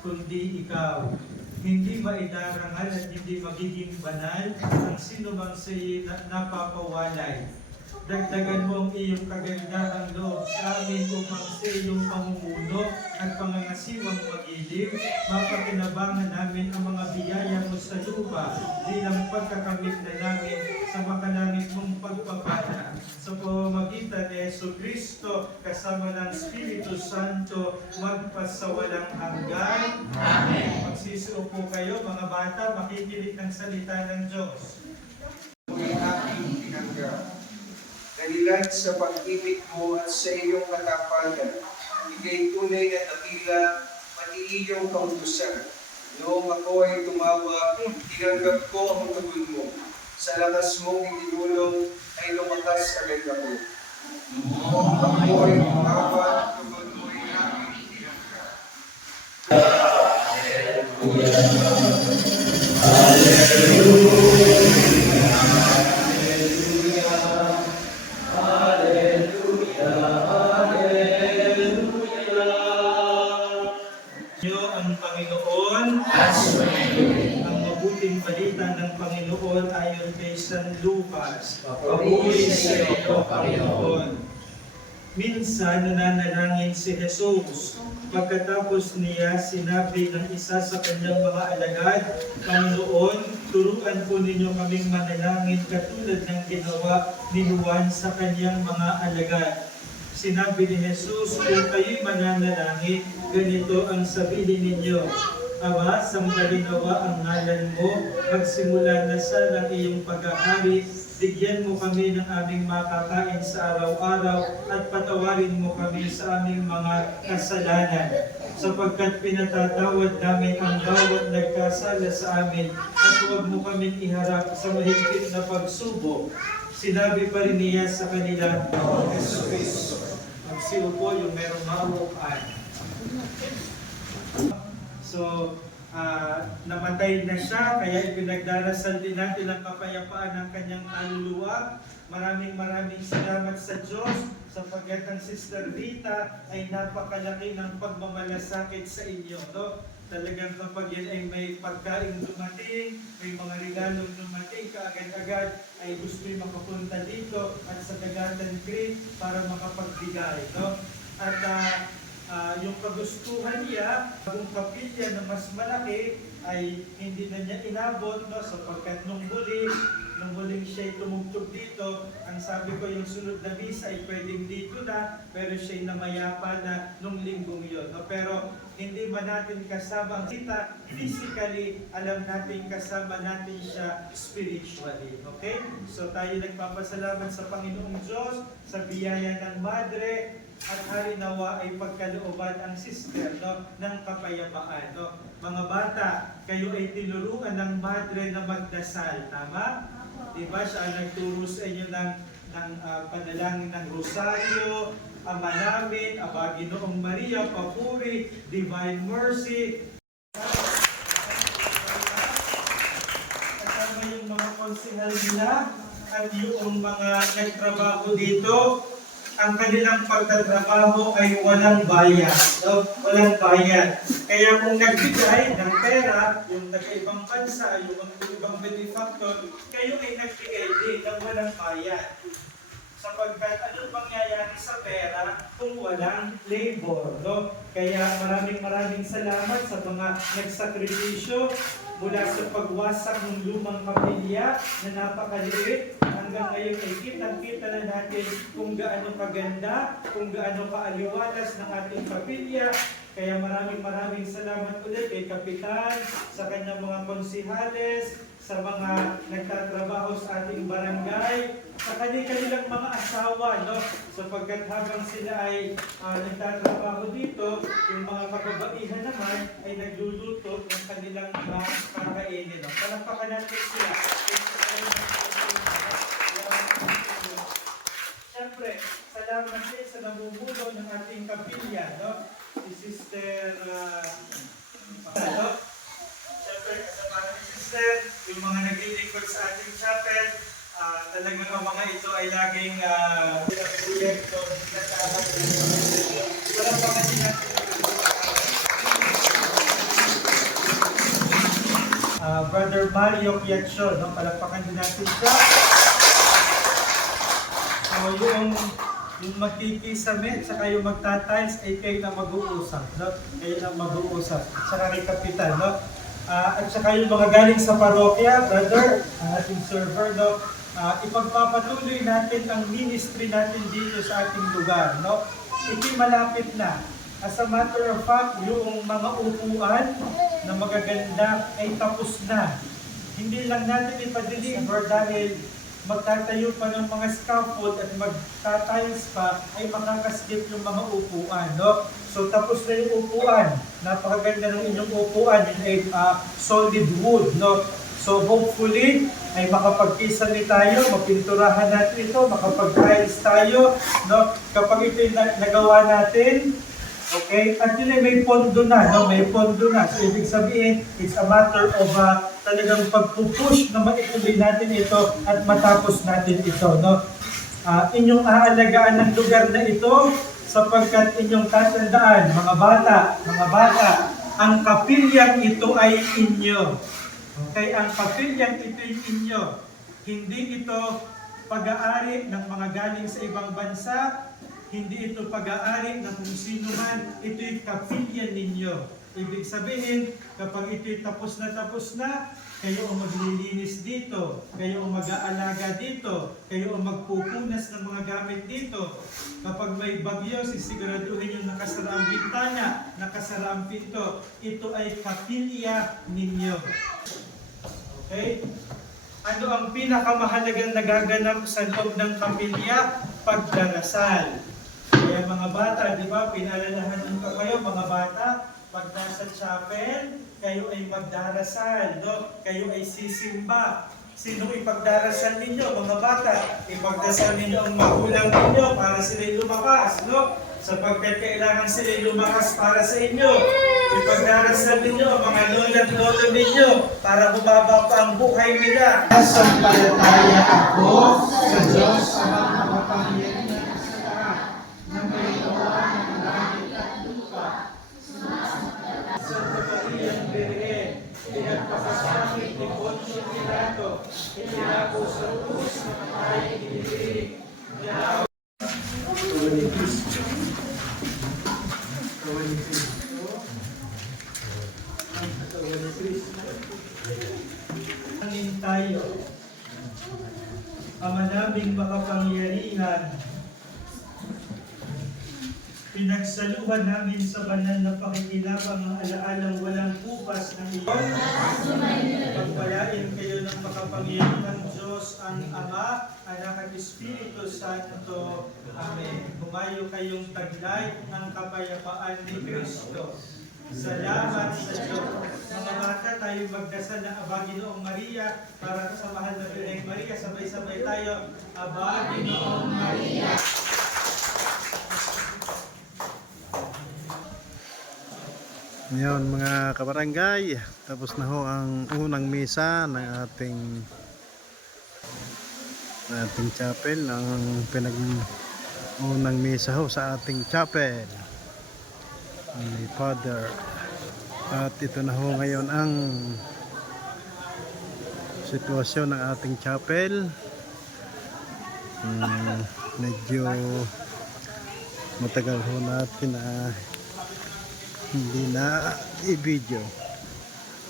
kundi ikaw. Hindi maidarangal at hindi magiging banal ang sino mang sa iyo napapawalay. Dagdagan mo ang iyong kagandahang loob sa amin upang sa iyong pamumuno at pangangasiwang magiliw, mapakinabangan namin ang mga biyaya mo sa lupa bilang pagkakamit na namin sa makalangit mong pagpapala. Sa pamamagitan ni Jesucristo kasama ng Espiritu Santo magpasawalang hanggan. Amen. Magsisiupo kayo mga bata, makikinig ng salita ng Diyos. Aking pinangga. Dalilan sa pag-ibig mo at sa iyong katapanan, ikay tunay na dakila, pati iyong kautusan. Noong ako ay tumawa, tinanggap ko ang tugon mo. Sa lakas mong itinulong ay lumakas agad ako. Noong ako ay tumawa, tugon mo ay aking tinangga. Hallelujah. Hallelujah. Ang mabuting balita ng Panginoon ayon kay San Lucas. Papuri sa iyo, Panginoon. Minsan nananalangin si Jesus. Pagkatapos niya, sinabi ng isa sa kanyang mga alagad, Panginoon, turuan po ninyo kaming manalangin katulad ng ginawa ni Juan sa kanyang mga alagad. Sinabi ni Jesus, kung kayo'y mananalangin, ganito ang sabihin ninyo, Ama, sambahin nawa ang ngalan mo, magsimula na sa ng iyong pagkakari, bigyan mo kami ng aming makakain sa araw-araw at patawarin mo kami sa aming mga kasalanan. Sapagkat pinatatawad namin ang bawat nagkasala sa amin at huwag mo kaming iharap sa mahigpit na pagsubok. Sinabi pa rin niya sa kanila, Jesus, magsiupo yung merong mauupan. So, namatay na siya, kaya ipinagdarasal din natin ang kapayapaan ng kanyang kaluluwa. Maraming salamat sa Diyos sapagkat ang Sister Rita ay napakalaki ng pagmamalasakit sa inyo. No? Talagang kapag yan ay may pagkain dumating, may mga regalong dumating, kaagad-agad ay gusto'y makapunta dito at sa Dagatan Creek para makapagbigay. No? At yung kagustuhan niya, kung kapilya na mas malaki, ay hindi na niya inabot, no? Sapagkat nung huling siya'y tumugtog dito, ang sabi ko yung sunod na misa ay pwedeng dito na, pero siya'y namayapa na nung linggong yun. No? Pero hindi man natin kasama kita physically, alam natin kasama natin siya spiritually. Okay? So tayo nagpapasalamat sa Panginoong Diyos, sa biyaya ng Madre, at harinawa ay pagkalooban ang sister, no, ng kapayapaan. No? Mga bata, kayo ay tinuruan ng Madre na magdasal. Tama? Diba? Siya ang nagturo sa inyo ng panalangin ng Rosario, Ama namin, Aba Ginoong Maria, Papuri, Divine Mercy. Kasama yung mga konsehal nila at yung mga nagtrabaho dito. Ang kanilang pagtatrabaho ay walang bayad. No? Walang bayad. Kaya kung nagbigay ng pera, yung nag-ibang bansa, yung ibang benefactor, kayo ay nagbigay din ng walang bayad. Sapagkat ano pangyayari sa pera kung walang labor. No? Kaya maraming salamat sa mga nagsakripisyo mula sa pagwasak ng lumang pamilya na napakaliit. Hanggang ngayon ay kitang-kita na natin kung gaano kaganda, kung gaano kaaliwalas ng ating pamilya. Kaya maraming salamat ulit kay Kapitan, sa kanyang mga konsihales, sa mga nagtatrabaho sa ating barangay, sa kanilang mga asawa, no? Sapagkat habang sila ay nagtatrabaho dito, yung mga kababaihan naman ay nagluluto ng kanilang mga kakainin. No? Palakpakan natin sila. Siyempre, salamat din sa namumulo ng ating kapilya, no? Si Sister Siyempre, kasama ni Sister, yung mga naglilingkod sa ating chapel, talagang ang mga ito ay laging proyekto na kasama. Walang pangasin natin. Brother Mario Piaccio, no? Palakpakan din natin siya. So, yung magkikisame, saka yung magtatiles, ay kayo na mag-uusap, no? Kayo na mag-uusap. Saka kay Kapitan, no? At saka yung mga galing sa parokya, brother, ang ating server, no? Ipagpapatuloy natin ang ministry natin dito sa ating lugar, no? Ito'y malapit na. As a matter of fact, yung mga upuan na magaganda ay tapos na. Hindi lang natin ipa-deliver dahil magtatayo pa ng mga scaffold at magtatiles pa ay makakaskip yung mga upuan, no? So tapos na yung upuan. Napakaganda ng inyong upuan, yun ay solid wood, no? So hopefully ay makapagkisali tayo, mapinturahan natin ito, makapag-tiles tayo, no? Kapag ito nagawa natin, okay? At yun ay may pondo na, no? May pondo na. So ibig sabihin, it's a matter of talagang pagpupush na maituloy natin ito at matapos natin ito, no? Inyong aalagaan ng lugar na ito sapagkat inyong tatandaan, mga bata, ang kapilyang ito ay inyo. Okay? Ang kapilyang ito ay inyo. Hindi ito pag-aari ng mga galing sa ibang bansa, hindi ito pag-aari ng kung sino man, ito'y kapilya ninyo. Ibig sabihin, kapag ito'y tapos na, kayo ang maglilinis dito, kayo ang mag-aalaga dito, kayo ang magpupunas ng mga gamit dito. Kapag may bagyo, sisiguraduhin yung nakasara ang bintana, nakasara ang pinto. Ito ay kapilya ninyo. Okay? Ano ang pinakamahalagang nagaganap sa loob ng kapilya? Pagdarasal. Kaya mga bata, di ba, pinalalahanan ko kayo, mga bata, pag nasa chapel, kayo ay magdarasal, no? Kayo ay sisimba. Sino ipagdarasal ninyo, mga bata? Ipagdarasal ninyo ang magulang ninyo para sila'y lumakas, no? Sapagkat kailangan sila'y lumakas para sa inyo. Ipagdarasal ninyo ang mga lola at lolo ninyo para bumaba pa ang buhay nila. Sasampalataya ako sa Diyos sa makapangyarihan sa lahat na may gawa ng langit at lupa. Santa Maria Virgen, pinagpakasakit ni Poncio Pilato, itinako sa krus na patay inilig. Angin tayo, Ama naming makapangyarihan, pinagsaluhan namin sa banal na pakikinabang ang alaalang walang kupas ng iyon. Pagpalain kayo ng makapangyarihan Diyos, ang Ama, Anak at Espiritu Santo. Amen. Humayo kayong taglay ang kapayapaan ni Kristo. Salamat sa Diyos. Mga bata, tayo magdasal ng Aba Ginoong Maria para sa mahal na Birheng Maria. Sabay-sabay tayo. Aba Ginoong Maria. Ngayon mga kabarangay, tapos na ho ang unang misa ng ating chapel, ang unang misa ho sa ating chapel ni Father. At ito na ho ngayon ang sitwasyon ng ating chapel. Medyo matagal ho natin na hindi na i-video.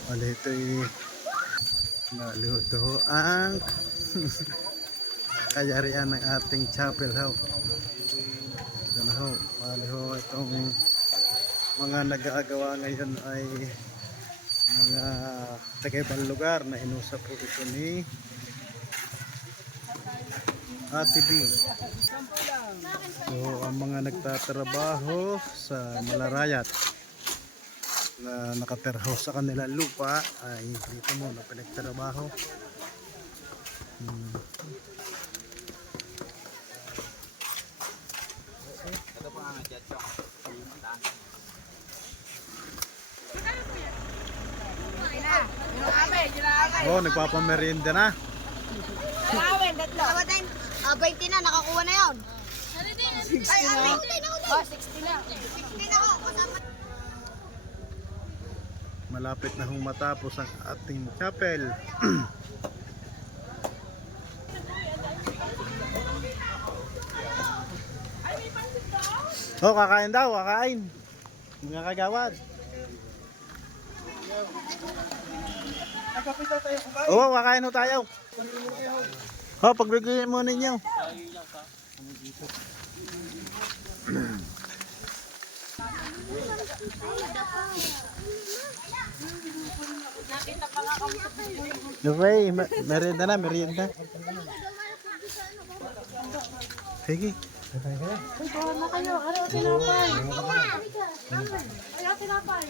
Wala ito'y naluto ho ang kayarian ng ating chapel ho. Ito na ho. Wala ho itong mga nag-aagawa ngayon ay mga taga-ibang lugar na inusap po ito ni Ate B. So ang mga nagtatrabaho sa Malarayat na nakaterho sa kanilang lupa ay dito muna pinagtrabaho. Oh, nagpapamerienda na. Awin, tatlo. 20 na, nakakuha na yun. 60 na. Oh, 60 na. 60 na ako. malapit na hong matapos ang ating chapel. Oh, kakain daw, kakain. Mga kagawad. Oo, kakain ho tayo. Oh, pagbigyan mo ninyo. Okay, merienda na, merienda. Sige. Na kayo, ano tinapay? Ay, tinapay.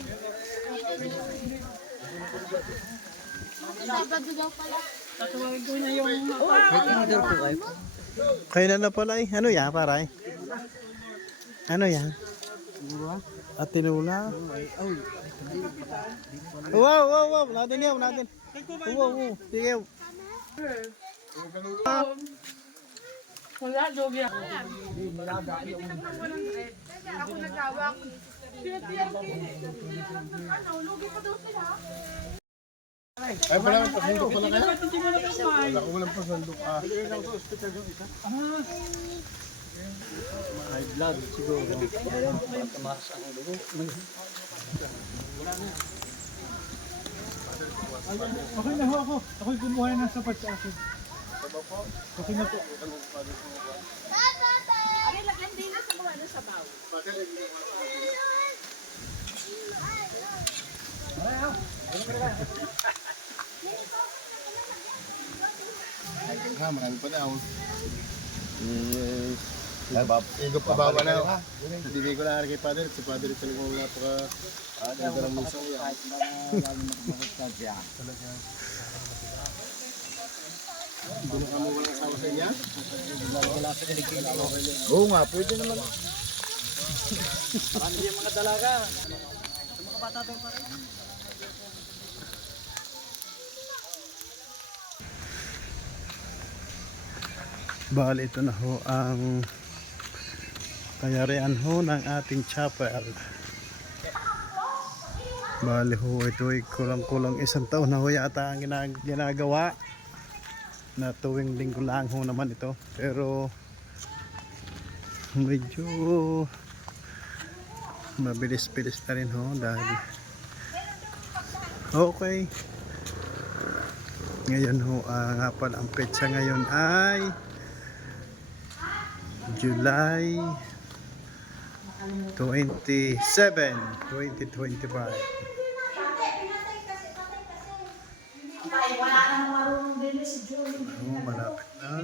Sabado daw pala. Tatawagin ko na yung Kayo na pala eh. Ano yan, paray? Ano yan? At tinula. Wow, wow, wow. Natin yaw, natin. Wow, wow. Sige. Wala, jogi ako. Ako nagawak. Lugi pa daw sila. Ay, wala akong pasandok pala kaya? Wala ko walang pasandok. High blood siguro. Tumaas ang dugo. Okay na ho ako. Ako'y kumuha ng sapat sa akin. Okay na po. Ay, lagyan din na sa mga ano sa baw. Marami pa daw. Igop pa ba na? Hindi ko na kay Padre. Si Padre talagang napaka ganda ng miso yan. Doon ka mo walang asawa sa niya? Wala sa kinikita. Oo nga, pwede naman. Marami yung mga dalaga. Mga bata doon pa rin. Bali, ito na ho ang kayarian ho ng ating chapel. Bali ho, ito ay kulang-kulang isang taon na ho yata ang ginagawa, na tuwing linggo lang ho naman ito, pero medyo mabilis-bilis na rin ho dahil okay. Ngayon ho, nga pala ang petsa ngayon ay July 27, 2025. Oh, malapit na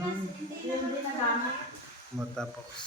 matapos.